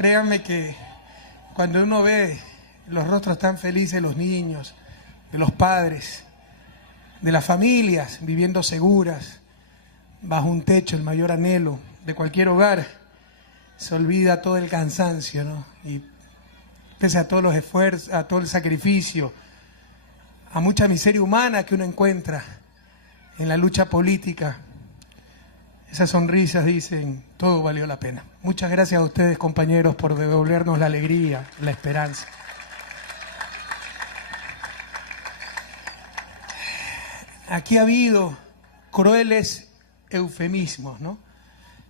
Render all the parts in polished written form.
Créanme que cuando uno ve los rostros tan felices de los niños, de los padres, de las familias viviendo seguras, bajo un techo, el mayor anhelo de cualquier hogar, se olvida todo el cansancio, ¿no? Y pese a todos los esfuerzos, a todo el sacrificio, a mucha miseria humana que uno encuentra en la lucha política, esas sonrisas dicen, todo valió la pena. Muchas gracias a ustedes, compañeros, por devolvernos la alegría, la esperanza. Aquí ha habido crueles eufemismos, ¿no?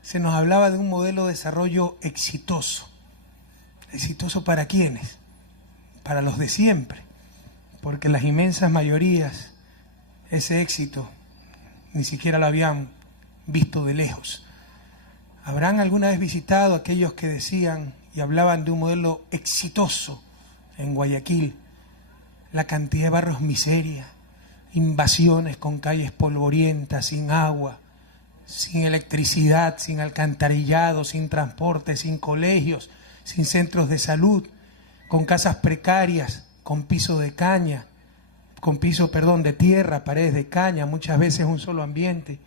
Se nos hablaba de un modelo de desarrollo exitoso. ¿Exitoso para quiénes? Para los de siempre. Porque las inmensas mayorías, ese éxito, ni siquiera lo habían visto de lejos. ¿Habrán alguna vez visitado a aquellos que decían y hablaban de un modelo exitoso en Guayaquil? La cantidad de barrios miseria, invasiones con calles polvorientas, sin agua, sin electricidad, sin alcantarillado, sin transporte, sin colegios, sin centros de salud, con casas precarias, con piso de caña, de tierra, paredes de caña, muchas veces un solo ambiente.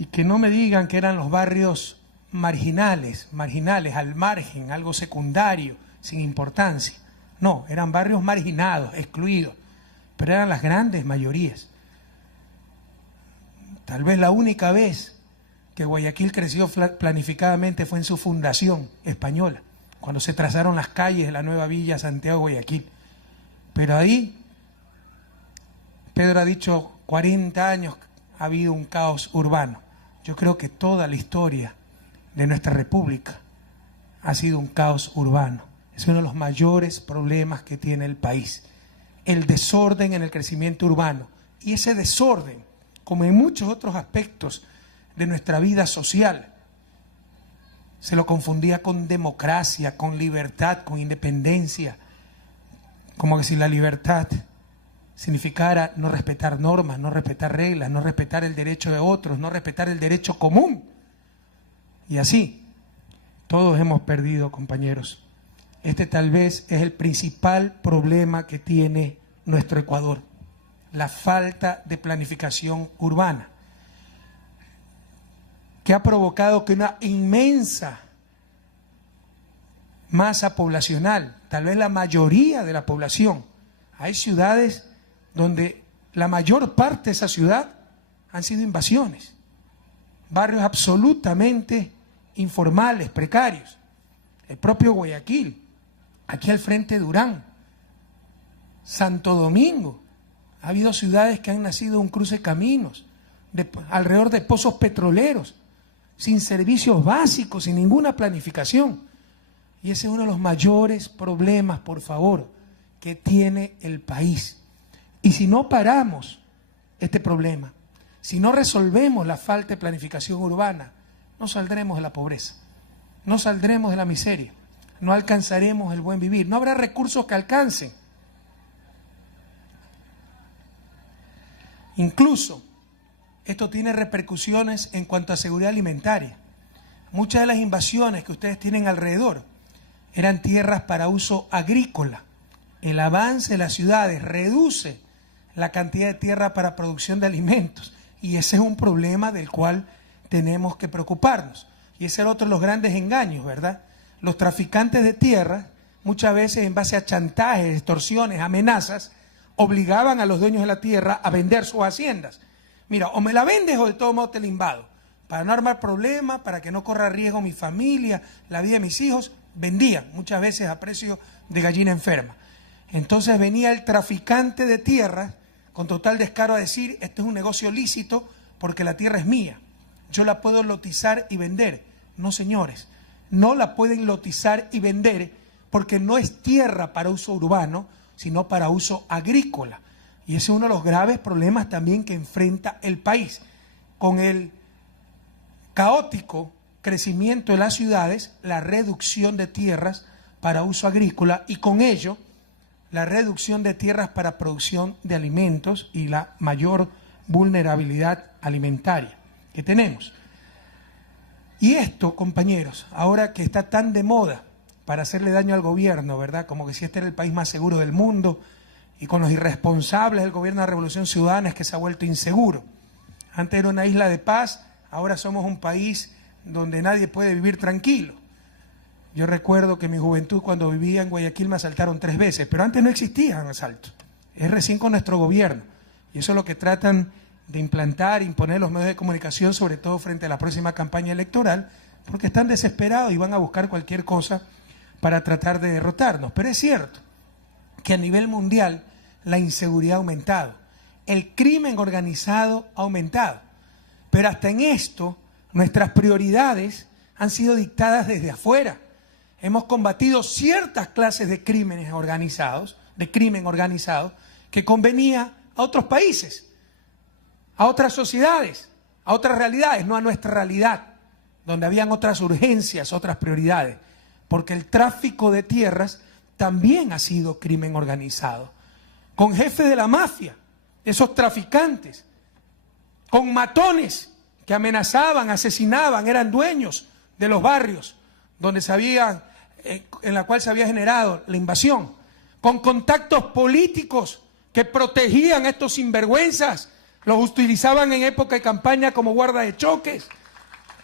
Y que no me digan que eran los barrios marginales, al margen, algo secundario, sin importancia. No, eran barrios marginados, excluidos, pero eran las grandes mayorías. Tal vez la única vez que Guayaquil creció planificadamente fue en su fundación española, cuando se trazaron las calles de la nueva villa Santiago Guayaquil. Pero ahí, Pedro ha dicho, 40 años ha habido un caos urbano. Yo creo que toda la historia de nuestra república ha sido un caos urbano. Es uno de los mayores problemas que tiene el país. El desorden en el crecimiento urbano. Y ese desorden, como en muchos otros aspectos de nuestra vida social, se lo confundía con democracia, con libertad, con independencia. Como que si la libertad significara no respetar normas, no respetar reglas, no respetar el derecho de otros, no respetar el derecho común. Y así, todos hemos perdido, compañeros. Este tal vez es el principal problema que tiene nuestro Ecuador, la falta de planificación urbana, que ha provocado que una inmensa masa poblacional, tal vez la mayoría de la población, hay ciudades donde la mayor parte de esa ciudad han sido invasiones, barrios absolutamente informales, precarios. El propio Guayaquil, aquí al frente Durán, Santo Domingo, ha habido ciudades que han nacido un cruce de caminos, alrededor de pozos petroleros, sin servicios básicos, sin ninguna planificación. Y ese es uno de los mayores problemas, por favor, que tiene el país. Y si no paramos este problema, si no resolvemos la falta de planificación urbana, no saldremos de la pobreza, no saldremos de la miseria, no alcanzaremos el buen vivir, no habrá recursos que alcancen. Incluso, esto tiene repercusiones en cuanto a seguridad alimentaria. Muchas de las invasiones que ustedes tienen alrededor eran tierras para uso agrícola. El avance de las ciudades reduce la cantidad de tierra para producción de alimentos. Y ese es un problema del cual tenemos que preocuparnos. Y ese es otro de los grandes engaños, ¿verdad? Los traficantes de tierra, muchas veces en base a chantajes, extorsiones, amenazas, obligaban a los dueños de la tierra a vender sus haciendas. Mira, o me la vendes o de todo modo te la invado. Para no armar problemas, para que no corra riesgo mi familia, la vida de mis hijos, vendían muchas veces a precio de gallina enferma. Entonces venía el traficante de tierra con total descaro a decir, esto es un negocio lícito porque la tierra es mía, yo la puedo lotizar y vender. No, señores, no la pueden lotizar y vender porque no es tierra para uso urbano, sino para uso agrícola. Y ese es uno de los graves problemas también que enfrenta el país. Con el caótico crecimiento de las ciudades, la reducción de tierras para uso agrícola y con ello la reducción de tierras para producción de alimentos y la mayor vulnerabilidad alimentaria que tenemos. Y esto, compañeros, ahora que está tan de moda para hacerle daño al gobierno, ¿verdad? Como que si este era el país más seguro del mundo, y con los irresponsables del gobierno de la Revolución Ciudadana es que se ha vuelto inseguro. Antes era una isla de paz, ahora somos un país donde nadie puede vivir tranquilo. Yo recuerdo que en mi juventud, cuando vivía en Guayaquil, me asaltaron 3 veces, pero antes no existían asaltos. Es recién con nuestro gobierno. Y eso es lo que tratan de implantar, imponer los medios de comunicación, sobre todo frente a la próxima campaña electoral, porque están desesperados y van a buscar cualquier cosa para tratar de derrotarnos. Pero es cierto que a nivel mundial la inseguridad ha aumentado, el crimen organizado ha aumentado, pero hasta en esto nuestras prioridades han sido dictadas desde afuera. Hemos combatido ciertas clases de crímenes organizados, de crimen organizado, que convenía a otros países, a otras sociedades, a otras realidades, no a nuestra realidad, donde habían otras urgencias, otras prioridades, porque el tráfico de tierras también ha sido crimen organizado, con jefes de la mafia, esos traficantes, con matones que amenazaban, asesinaban, eran dueños de los barrios donde en la cual se había generado la invasión, con contactos políticos que protegían a estos sinvergüenzas, los utilizaban en época de campaña como guarda de choques,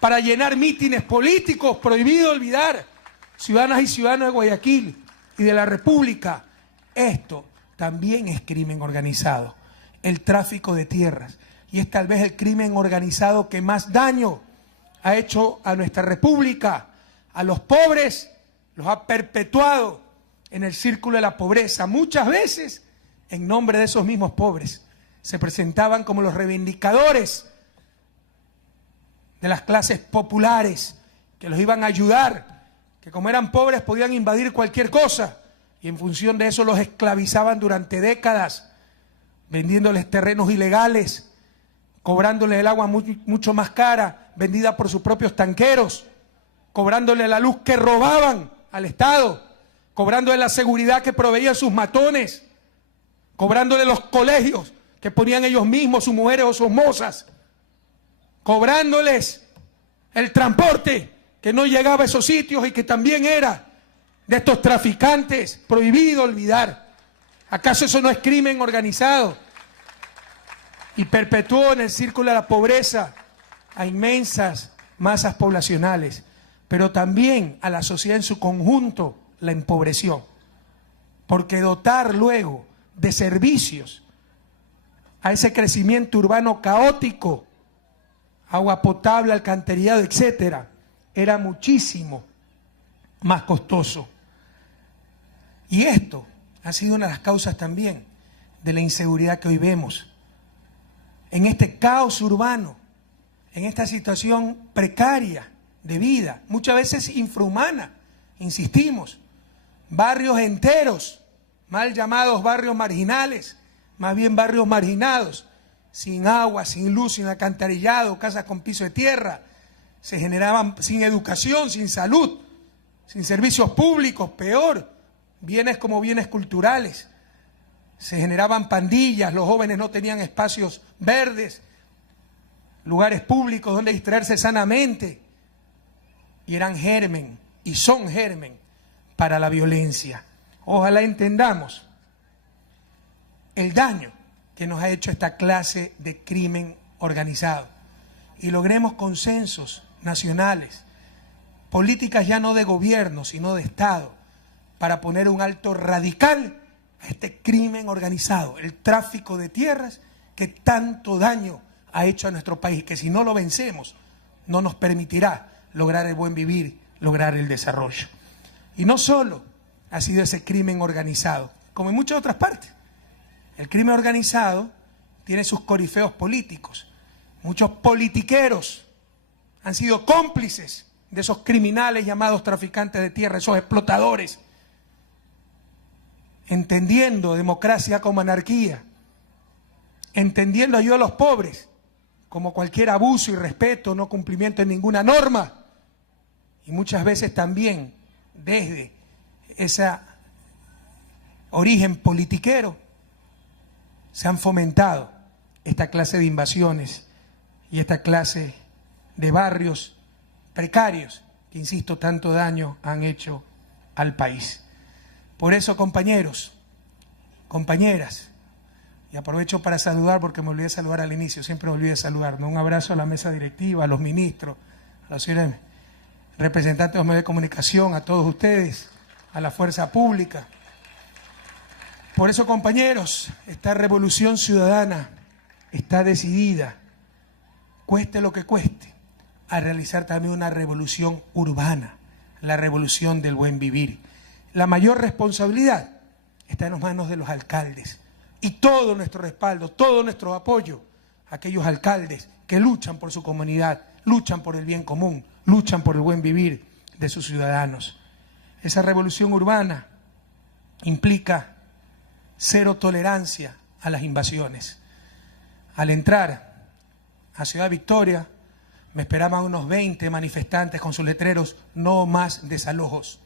para llenar mítines políticos. Prohibido olvidar, ciudadanas y ciudadanos de Guayaquil y de la República, esto también es crimen organizado, el tráfico de tierras, y es tal vez el crimen organizado que más daño ha hecho a nuestra República. A los pobres los ha perpetuado en el círculo de la pobreza, muchas veces en nombre de esos mismos pobres. Se presentaban como los reivindicadores de las clases populares, que los iban a ayudar, que como eran pobres podían invadir cualquier cosa, y en función de eso los esclavizaban durante décadas, vendiéndoles terrenos ilegales, cobrándoles el agua mucho más cara, vendida por sus propios tanqueros, cobrándole la luz que robaban al Estado, cobrándole la seguridad que proveían sus matones, cobrándole los colegios que ponían ellos mismos, sus mujeres o sus mozas, cobrándoles el transporte que no llegaba a esos sitios y que también era de estos traficantes. Prohibido olvidar. ¿Acaso eso no es crimen organizado? Y perpetuó en el círculo de la pobreza a inmensas masas poblacionales, pero también a la sociedad en su conjunto la empobreció, porque dotar luego de servicios a ese crecimiento urbano caótico, agua potable, alcantarillado, etcétera, era muchísimo más costoso. Y esto ha sido una de las causas también de la inseguridad que hoy vemos. En este caos urbano, en esta situación precaria de vida, muchas veces infrahumana, insistimos, barrios enteros, mal llamados barrios marginales, más bien barrios marginados, sin agua, sin luz, sin alcantarillado, casas con piso de tierra, se generaban sin educación, sin salud, sin servicios públicos, peor, bienes como bienes culturales. Se generaban pandillas, los jóvenes no tenían espacios verdes, lugares públicos donde distraerse sanamente, y eran germen, y son germen para la violencia. Ojalá entendamos el daño que nos ha hecho esta clase de crimen organizado y logremos consensos nacionales, políticas ya no de gobierno, sino de Estado, para poner un alto radical a este crimen organizado, el tráfico de tierras que tanto daño ha hecho a nuestro país, que si no lo vencemos, no nos permitirá lograr el buen vivir, lograr el desarrollo. Y no solo ha sido ese crimen organizado, como en muchas otras partes. El crimen organizado tiene sus corifeos políticos. Muchos politiqueros han sido cómplices de esos criminales llamados traficantes de tierra, esos explotadores, entendiendo democracia como anarquía, entendiendo ayuda a los pobres como cualquier abuso, irrespeto, no cumplimiento de ninguna norma, y muchas veces también desde ese origen politiquero se han fomentado esta clase de invasiones y esta clase de barrios precarios que, insisto, tanto daño han hecho al país. Por eso, compañeros, compañeras, y aprovecho para saludar porque me olvidé de saludar al inicio, siempre me olvidé de saludar, ¿no? Un abrazo a la mesa directiva, a los ministros, a los señores representantes de los medios de comunicación, a todos ustedes, a la fuerza pública. Por eso, compañeros, esta revolución ciudadana está decidida, cueste lo que cueste, a realizar también una revolución urbana, la revolución del buen vivir. La mayor responsabilidad está en las manos de los alcaldes y todo nuestro respaldo, todo nuestro apoyo a aquellos alcaldes que luchan por su comunidad, luchan por el bien común, luchan por el buen vivir de sus ciudadanos. Esa revolución urbana implica cero tolerancia a las invasiones. Al entrar a Ciudad Victoria, me esperaban unos 20 manifestantes con sus letreros: no más desalojos.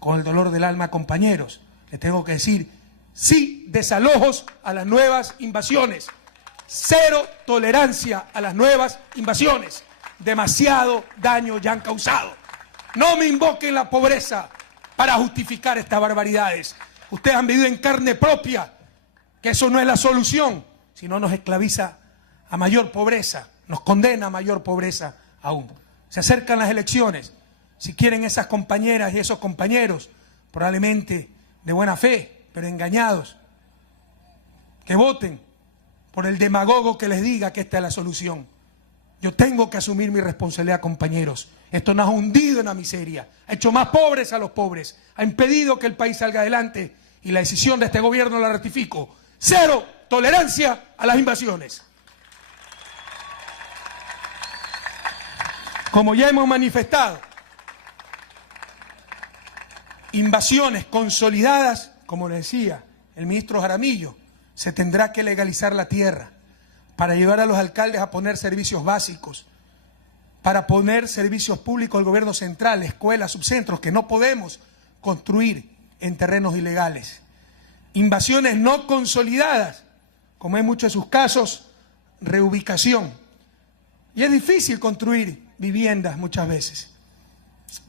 Con el dolor del alma, compañeros, les tengo que decir: sí desalojos a las nuevas invasiones. Cero tolerancia a las nuevas invasiones. Demasiado daño ya han causado. No me invoquen la pobreza para justificar estas barbaridades. Ustedes han vivido en carne propia que eso no es la solución, sino nos esclaviza a mayor pobreza, nos condena a mayor pobreza aún. Se acercan las elecciones. Si quieren, esas compañeras y esos compañeros, probablemente de buena fe, pero engañados, que voten por el demagogo que les diga que esta es la solución. Yo tengo que asumir mi responsabilidad, compañeros. Esto nos ha hundido en la miseria, ha hecho más pobres a los pobres, ha impedido que el país salga adelante, y la decisión de este gobierno la ratifico: cero tolerancia a las invasiones. Como ya hemos manifestado, invasiones consolidadas, como le decía el ministro Jaramillo, se tendrá que legalizar la tierra para ayudar a los alcaldes a poner servicios básicos, para poner servicios públicos al gobierno central, escuelas, subcentros, que no podemos construir en terrenos ilegales. Invasiones no consolidadas, como en muchos de sus casos, reubicación. Y es difícil construir viviendas muchas veces,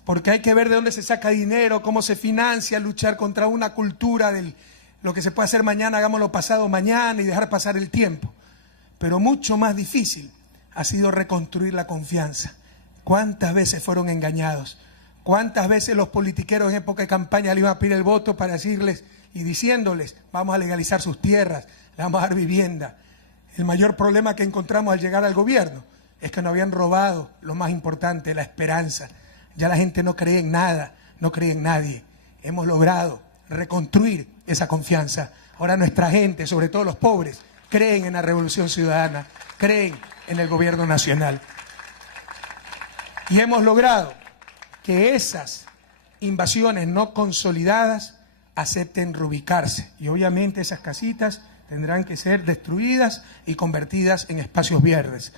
porque hay que ver de dónde se saca dinero, cómo se financia, luchar contra una cultura de lo que se puede hacer mañana, hagámoslo pasado mañana, y dejar pasar el tiempo. Pero mucho más difícil ha sido reconstruir la confianza. ¿Cuántas veces fueron engañados? ¿Cuántas veces los politiqueros en época de campaña le iban a pedir el voto para decirles y diciéndoles: vamos a legalizar sus tierras, le vamos a dar vivienda? El mayor problema que encontramos al llegar al gobierno es que nos habían robado lo más importante, la esperanza. Ya la gente no cree en nada, no cree en nadie. Hemos logrado reconstruir esa confianza. Ahora nuestra gente, sobre todo los pobres, creen en la revolución ciudadana, creen en el gobierno nacional. Y hemos logrado que esas invasiones no consolidadas acepten reubicarse. Y obviamente esas casitas tendrán que ser destruidas y convertidas en espacios verdes.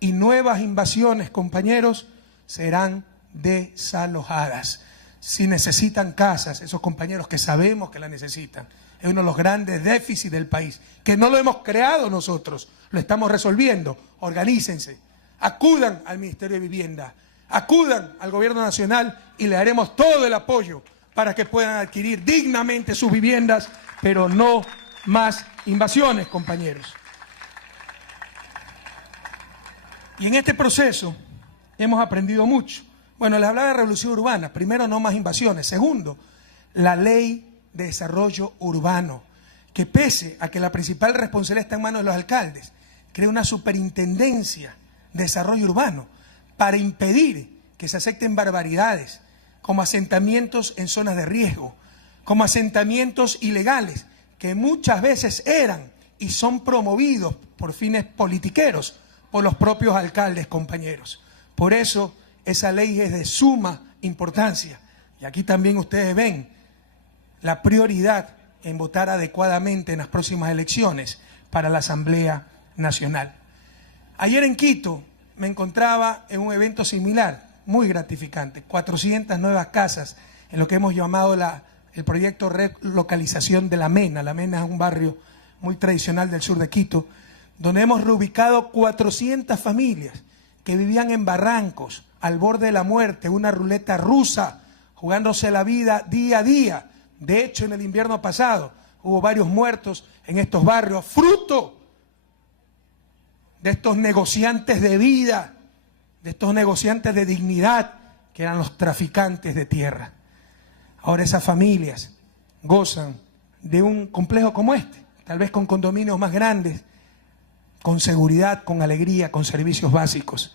Y nuevas invasiones, compañeros, serán desalojadas. Si necesitan casas, esos compañeros que sabemos que la necesitan, es uno de los grandes déficits del país, que no lo hemos creado nosotros, lo estamos resolviendo. Organícense, acudan al Ministerio de Vivienda, acudan al Gobierno Nacional y le daremos todo el apoyo para que puedan adquirir dignamente sus viviendas, pero no más invasiones, compañeros. Y en este proceso hemos aprendido mucho. Bueno, les hablaba de revolución urbana. Primero, no más invasiones. Segundo, la ley de desarrollo urbano, que pese a que la principal responsabilidad está en manos de los alcaldes, crea una superintendencia de desarrollo urbano para impedir que se acepten barbaridades como asentamientos en zonas de riesgo, como asentamientos ilegales, que muchas veces eran y son promovidos por fines politiqueros por los propios alcaldes, compañeros. Por eso esa ley es de suma importancia. Y aquí también ustedes ven la prioridad en votar adecuadamente en las próximas elecciones para la Asamblea Nacional. Ayer en Quito me encontraba en un evento similar, muy gratificante, 400 nuevas casas en lo que hemos llamado el proyecto relocalización de La Mena. La Mena es un barrio muy tradicional del sur de Quito, donde hemos reubicado 400 familias que vivían en barrancos, al borde de la muerte, una ruleta rusa, jugándose la vida día a día. De hecho, en el invierno pasado hubo varios muertos en estos barrios, fruto de estos negociantes de vida, de estos negociantes de dignidad, que eran los traficantes de tierra. Ahora esas familias gozan de un complejo como este, tal vez con condominios más grandes, con seguridad, con alegría, con servicios básicos.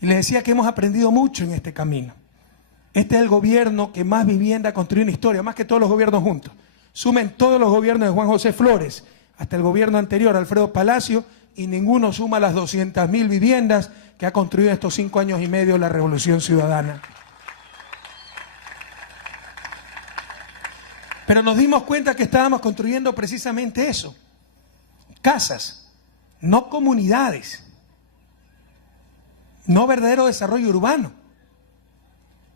Y les decía que hemos aprendido mucho en este camino. Este es el gobierno que más vivienda ha construido en la historia, más que todos los gobiernos juntos. Sumen todos los gobiernos de Juan José Flores, hasta el gobierno anterior, Alfredo Palacio, y ninguno suma las 200.000 viviendas que ha construido en estos 5 años y medio la Revolución Ciudadana. Pero nos dimos cuenta que estábamos construyendo precisamente eso, casas, no comunidades, no verdadero desarrollo urbano.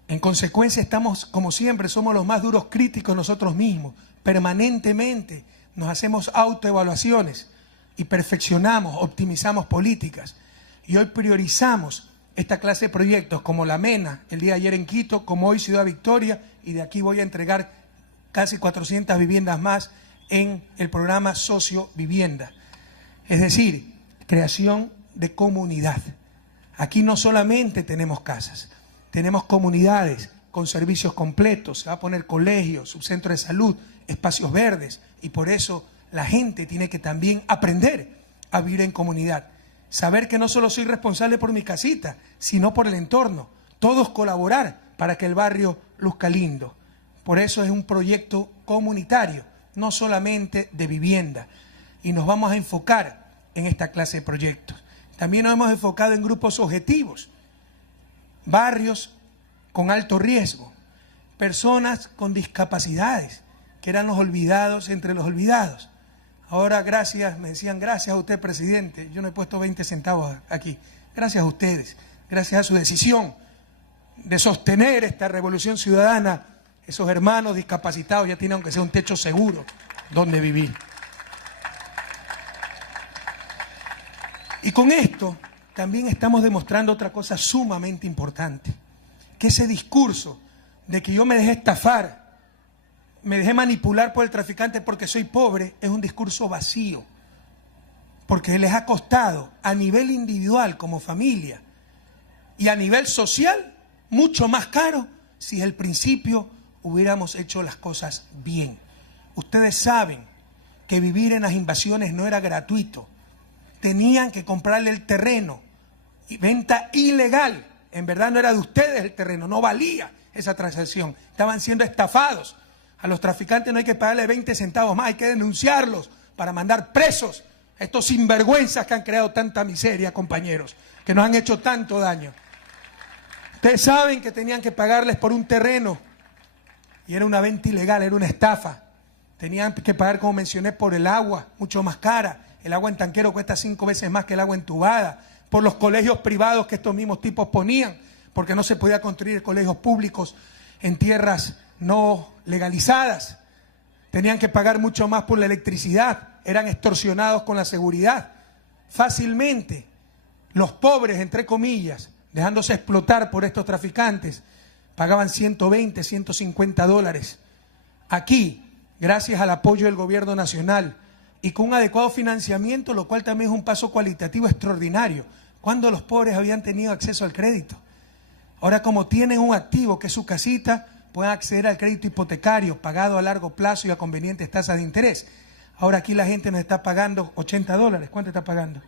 En consecuencia estamos, como siempre, somos los más duros críticos nosotros mismos. Permanentemente nos hacemos autoevaluaciones y perfeccionamos, optimizamos políticas. Y hoy priorizamos esta clase de proyectos como la MENA, el día de ayer en Quito, como hoy Ciudad Victoria, y de aquí voy a entregar casi 400 viviendas más en el programa Socio Vivienda. Es decir, creación de comunidad. Aquí no solamente tenemos casas, tenemos comunidades con servicios completos, se va a poner colegios, subcentros de salud, espacios verdes, y por eso la gente tiene que también aprender a vivir en comunidad. Saber que no solo soy responsable por mi casita, sino por el entorno. Todos colaborar para que el barrio luzca lindo. Por eso es un proyecto comunitario, no solamente de vivienda. Y nos vamos a enfocar en esta clase de proyectos. También nos hemos enfocado en grupos objetivos. Barrios con alto riesgo. Personas con discapacidades, que eran los olvidados entre los olvidados. Ahora gracias, me decían gracias a usted, presidente. Yo no he puesto 20 centavos aquí. Gracias a ustedes, gracias a su decisión de sostener esta revolución ciudadana. Esos hermanos discapacitados ya tienen, aunque sea un techo seguro, donde vivir. Y con esto también estamos demostrando otra cosa sumamente importante, que ese discurso de que yo me dejé estafar, me dejé manipular por el traficante porque soy pobre, es un discurso vacío, porque les ha costado a nivel individual como familia y a nivel social mucho más caro si al principio hubiéramos hecho las cosas bien. Ustedes saben que vivir en las invasiones no era gratuito. Tenían que comprarle el terreno, y venta ilegal. En verdad no era de ustedes el terreno, no valía esa transacción. Estaban siendo estafados. A los traficantes no hay que pagarle 20 centavos más, hay que denunciarlos para mandar presos a estos sinvergüenzas que han creado tanta miseria, compañeros, que nos han hecho tanto daño. Ustedes saben que tenían que pagarles por un terreno y era una venta ilegal, era una estafa. Tenían que pagar, como mencioné, por el agua, mucho más cara. El agua en tanquero cuesta 5 veces más que el agua entubada. Por los colegios privados que estos mismos tipos ponían, porque no se podía construir colegios públicos en tierras no legalizadas. Tenían que pagar mucho más por la electricidad. Eran extorsionados con la seguridad. Fácilmente, los pobres, entre comillas, dejándose explotar por estos traficantes, pagaban 120, 150 dólares. Aquí, gracias al apoyo del gobierno nacional y con un adecuado financiamiento, lo cual también es un paso cualitativo extraordinario, cuando los pobres habían tenido acceso al crédito. Ahora, como tienen un activo que es su casita, pueden acceder al crédito hipotecario pagado a largo plazo y a convenientes tasas de interés. Ahora aquí la gente nos está pagando 80 dólares. ¿Cuánto está pagando?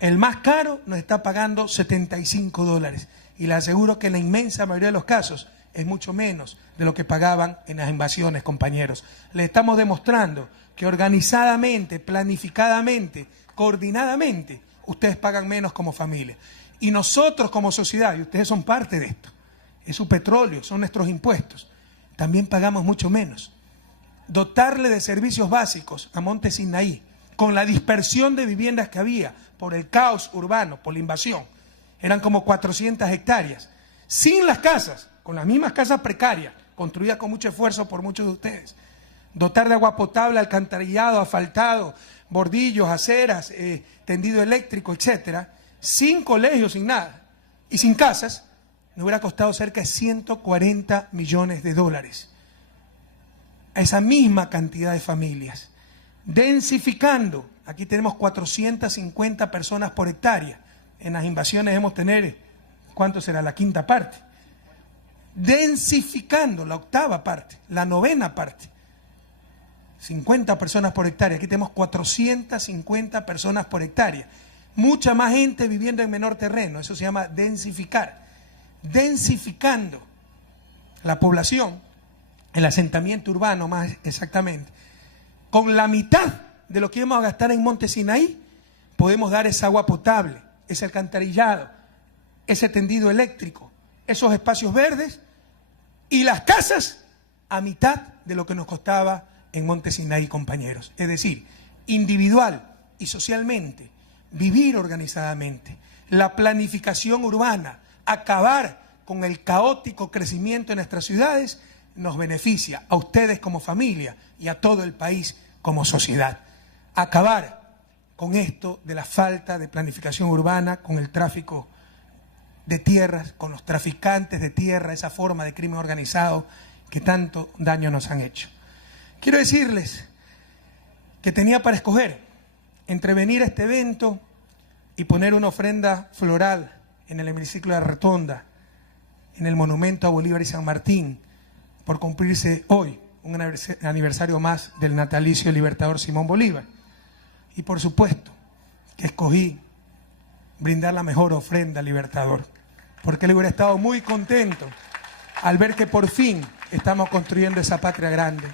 El más caro nos está pagando 75 dólares. Y le aseguro que en la inmensa mayoría de los casos es mucho menos de lo que pagaban en las invasiones, compañeros. Le estamos demostrando que organizadamente, planificadamente, coordinadamente, ustedes pagan menos como familia. Y nosotros como sociedad, y ustedes son parte de esto, es su petróleo, son nuestros impuestos, también pagamos mucho menos. Dotarle de servicios básicos a Monte Sinaí, con la dispersión de viviendas que había por el caos urbano, por la invasión, eran como 400 hectáreas, sin las casas, con las mismas casas precarias, construidas con mucho esfuerzo por muchos de ustedes. Dotar de agua potable, alcantarillado, asfaltado, bordillos, aceras, tendido eléctrico, etcétera, sin colegios, sin nada. Y sin casas, nos hubiera costado cerca de 140 millones de dólares. A esa misma cantidad de familias. Densificando, aquí tenemos 450 personas por hectárea. En las invasiones debemos tener, ¿cuánto será? La quinta parte. Densificando, la octava parte, la novena parte. 50 personas por hectárea. Aquí tenemos 450 personas por hectárea. Mucha más gente viviendo en menor terreno. Eso se llama densificar. Densificando la población, el asentamiento urbano más exactamente, con la mitad de lo que íbamos a gastar en Monte Sinaí, podemos dar esa agua potable, ese alcantarillado, ese tendido eléctrico, esos espacios verdes y las casas a mitad de lo que nos costaba en Monte Sinaí, compañeros. Es decir, individual y socialmente, vivir organizadamente, la planificación urbana, acabar con el caótico crecimiento en nuestras ciudades, nos beneficia a ustedes como familia y a todo el país como sociedad. Acabar con esto de la falta de planificación urbana, con el tráfico de tierras, con los traficantes de tierra, esa forma de crimen organizado que tanto daño nos han hecho. Quiero decirles que tenía para escoger entre venir a este evento y poner una ofrenda floral en el hemiciclo de la Rotonda, en el monumento a Bolívar y San Martín, por cumplirse hoy un aniversario más del natalicio del libertador Simón Bolívar. Y por supuesto que escogí brindar la mejor ofrenda al libertador, porque él hubiera estado muy contento al ver que por fin estamos construyendo esa patria grande,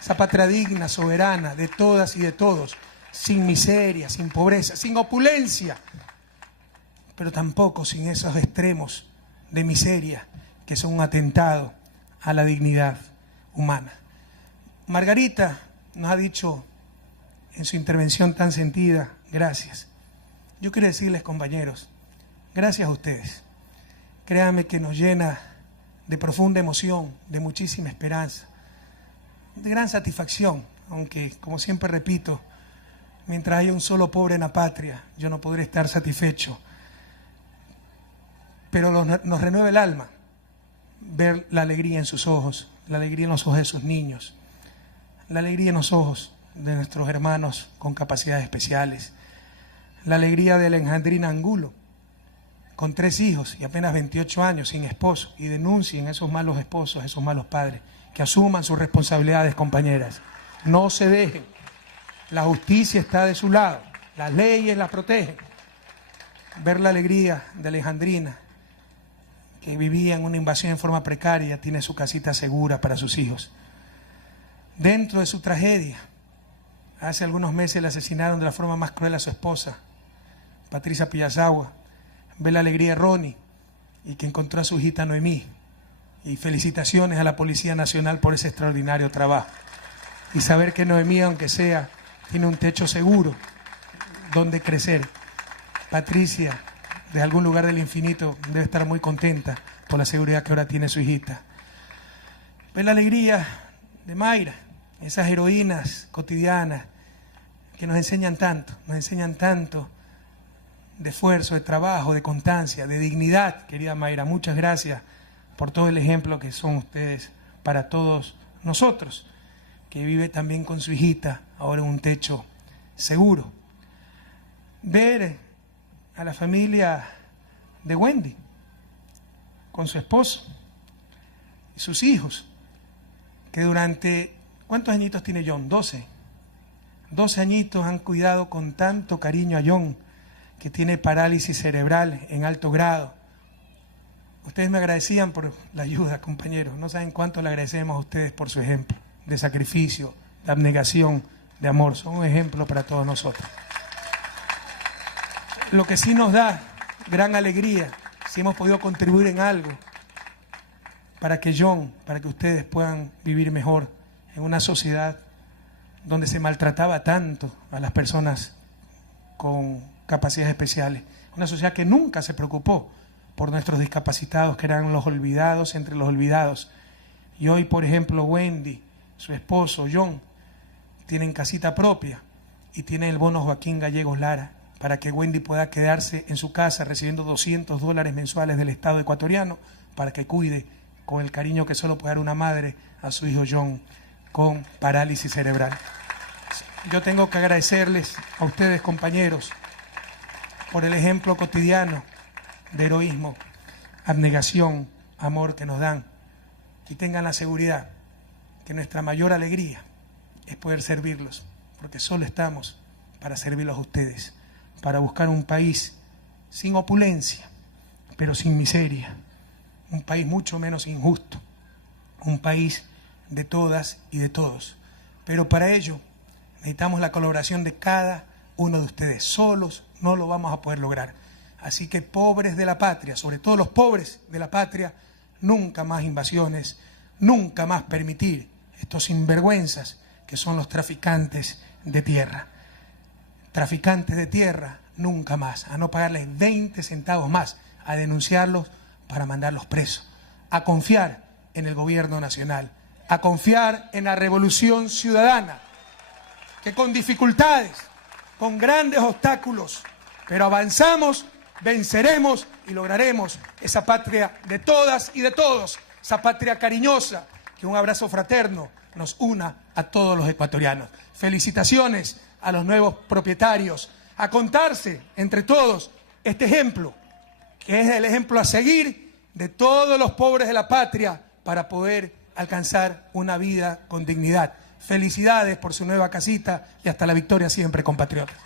esa patria digna, soberana, de todas y de todos, sin miseria, sin pobreza, sin opulencia, pero tampoco sin esos extremos de miseria que son un atentado a la dignidad humana. Margarita nos ha dicho en su intervención tan sentida, gracias. Yo quiero decirles, compañeros, gracias a ustedes. Créanme que nos llena de profunda emoción, de muchísima esperanza, de gran satisfacción, aunque, como siempre repito, mientras haya un solo pobre en la patria, yo no podré estar satisfecho. Pero nos renueva el alma ver la alegría en sus ojos, la alegría en los ojos de sus niños, la alegría en los ojos de nuestros hermanos con capacidades especiales, la alegría de la Alejandrina Angulo, con 3 hijos y apenas 28 años, sin esposo, y denuncien a esos malos esposos, a esos malos padres, que asuman sus responsabilidades, compañeras. No se dejen, la justicia está de su lado, las leyes la protegen. Ver la alegría de Alejandrina, que vivía en una invasión en forma precaria, tiene su casita segura para sus hijos. Dentro de su tragedia, hace algunos meses le asesinaron de la forma más cruel a su esposa, Patricia Pillazagua. Ve la alegría de Ronnie, y que encontró a su hijita Noemí. Y felicitaciones a la Policía Nacional por ese extraordinario trabajo. Y saber que Noemí, aunque sea, tiene un techo seguro donde crecer. Patricia, de algún lugar del infinito, debe estar muy contenta por la seguridad que ahora tiene su hijita. Ve la alegría de Mayra, esas heroínas cotidianas que nos enseñan tanto de esfuerzo, de trabajo, de constancia, de dignidad. Querida Mayra, muchas gracias por todo el ejemplo que son ustedes para todos nosotros, que vive también con su hijita ahora en un techo seguro. Ver a la familia de Wendy con su esposo y sus hijos, que durante, ¿cuántos añitos tiene John? 12 añitos han cuidado con tanto cariño a John, que tiene parálisis cerebral en alto grado. Ustedes me agradecían por la ayuda, compañeros. No saben cuánto le agradecemos a ustedes por su ejemplo de sacrificio, de abnegación, de amor. Son un ejemplo para todos nosotros. Lo que sí nos da gran alegría, si hemos podido contribuir en algo para que ustedes puedan vivir mejor en una sociedad donde se maltrataba tanto a las personas con capacidades especiales. Una sociedad que nunca se preocupó por nuestros discapacitados, que eran los olvidados entre los olvidados. Y hoy, por ejemplo, Wendy, su esposo, John, tienen casita propia y tienen el bono Joaquín Gallegos Lara, para que Wendy pueda quedarse en su casa recibiendo $200 mensuales del Estado ecuatoriano para que cuide con el cariño que solo puede dar una madre a su hijo John con parálisis cerebral. Yo tengo que agradecerles a ustedes, compañeros, por el ejemplo cotidiano de heroísmo, abnegación, amor que nos dan. Y tengan la seguridad que nuestra mayor alegría es poder servirlos, porque solo estamos para servirlos a ustedes, para buscar un país sin opulencia, pero sin miseria, un país mucho menos injusto, un país de todas y de todos. Pero para ello necesitamos la colaboración de cada uno de ustedes. Solos no lo vamos a poder lograr. Así que pobres de la patria, sobre todo los pobres de la patria, nunca más invasiones, nunca más permitir estos sinvergüenzas que son los traficantes de tierra. Traficantes de tierra, nunca más. A no pagarles 20 centavos más, a denunciarlos para mandarlos presos. A confiar en el gobierno nacional, a confiar en la revolución ciudadana, que con dificultades, con grandes obstáculos, pero avanzamos, venceremos y lograremos esa patria de todas y de todos, esa patria cariñosa, que un abrazo fraterno nos una a todos los ecuatorianos. Felicitaciones a los nuevos propietarios, a contarse entre todos este ejemplo, que es el ejemplo a seguir de todos los pobres de la patria para poder alcanzar una vida con dignidad. Felicidades por su nueva casita y hasta la victoria siempre, compatriotas.